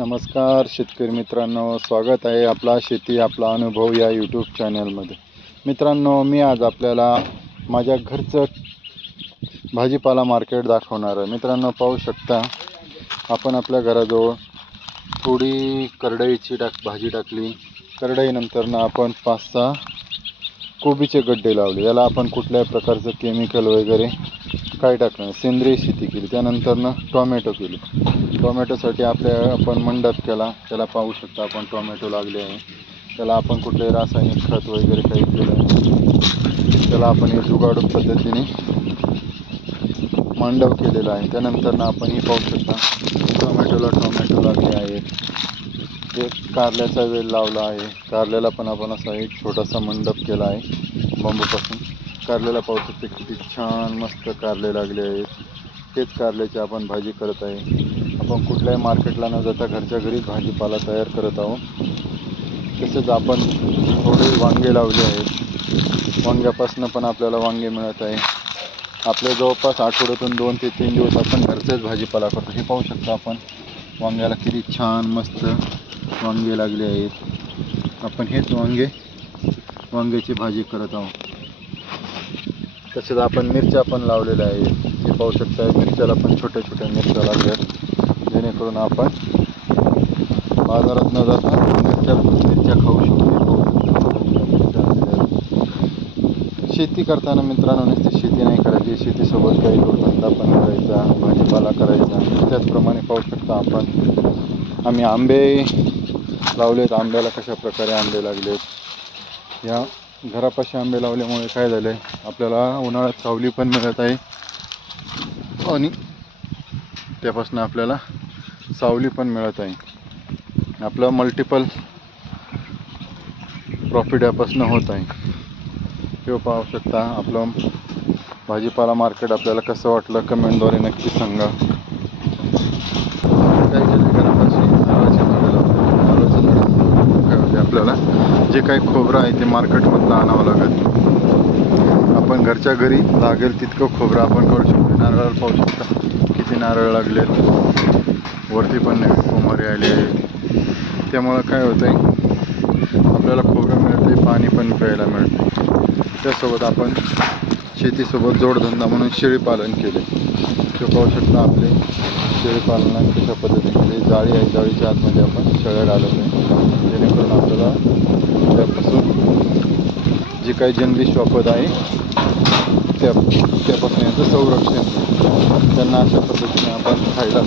नमस्कार शेतकरी मित्रांनो, स्वागत आहे आपला शेती आपला अनुभव या यूट्यूब चॅनलमध्ये. मित्रांनो, मी आज आपल्याला माझ्या घरचं भाजीपाला मार्केट दाखवणार आहे. मित्रांनो, पाहू शकता आपण आपल्या घराजवळ थोडी करडईची भाजी टाकली. करडईनंतर आपण 5-6 कोबीचे गड्डे लावले. याला आपण कुठल्याही प्रकारचं केमिकल वगैरे काय टाकलं, सेंद्रिय शेती केली. त्यानंतर टोमॅटो केली. टोमॅटोसाठी आपण मंडप केला. त्याला पाहू शकता आपण टोमॅटो लागले आहे. त्याला आपण कुठले रासायनिक खत वगैरे काही केलं नाही. त्याला आपण हे जुगाडू पद्धतीने मंडप केलेला आहे. त्यानंतर आपण ही पाहू शकता टोमॅटो लागले आहेत. एक कारल्याचा वेल लावला आहे. कारल्याला पण आपण असा एक छोटासा मंडप केला आहे बांबूपासून. कारल्याला पाहू शकता किती छान मस्त कारले लागले आहेत. तेच कारल्याची आपण भाजी करत आहे. आपण कुठल्याही मार्केटला न जाता घरच्या घरीच भाजीपाला तयार करत आहोत. तसेच आपण थोडे वांगे लावले आहेत. वांग्यापासून पण आपल्याला वांगे मिळत आहे. आपल्या जवळपास आठवड्यातून 2 ते 3 दिवस आपण घरचाच भाजीपाला करतो. हे पाहू शकता आपण वांग्याला किती छान मस्त वांगे लागले आहेत. आपण हेच वांग्याची भाजी करत आहोत. तसेच आपण मिरच्या पण लावलेल्या आहेत. हे पाहू शकता मिरच्याला पण छोट्या छोट्या मिरच्या लागल्यात, जेणेकरून आपण बाजारात न जाता मिरच्या खाऊ शकतो. शेती करताना मित्रांनो नुसती शेती नाही करायची, शेतीसोबत काही जोडधंदा पण करायचा, भाजीपाला करायचा. त्याचप्रमाणे पाहू शकता आम्ही आंबे लावलेत. आंब्याला कशा प्रकारे आंबे लागलेत. या घरापाशी आंबे लावल्यामुळे काय झालं आहे, आपल्याला उन्हाळ्यात सावली पण मिळत आहे आणि त्यापासून आपल्याला सावली पण मिळत आहे. आपलं मल्टिपल प्रॉफिट यापासून होत आहे. हे पाहू शकता आपलं भाजीपाला मार्केट आपल्याला कसं वाटलं कमेंटद्वारे नक्की सांगा. काय केलं घरापाशी नारळाच्या झाडं लावली. नारळाच्या झाडांमुळे काय होते, आपल्याला जे काही खोबरं आहे ते मार्केटमधलं आणावं लागत. आपण घरच्या घरी लागेल तितकं खोबरं आपण करू शकतो. नारळाला पाहू शकता किती नारळ लागले, वरती पण नवीन कोमारे आले आहेत. त्यामुळं काय होतं आहे, आपल्याला खोबरं मिळतं आहे, पाणी पण प्यायला मिळतं आहे. त्यासोबत आपण शेतीसोबत जोडधंदा म्हणून शेळीपालन केले. ते पाहू शकता आपले शेळीपालनात कशा पद्धतीने जाळी आहे. जाळीच्या आतमध्ये आपण शेळ्या घालत आहे, जेणेकरून आपल्याला त्यापासून जी काही जंगली श्वापद आहे त्यापासून याचं संरक्षण. त्यांना अशा पद्धतीने आपण खायला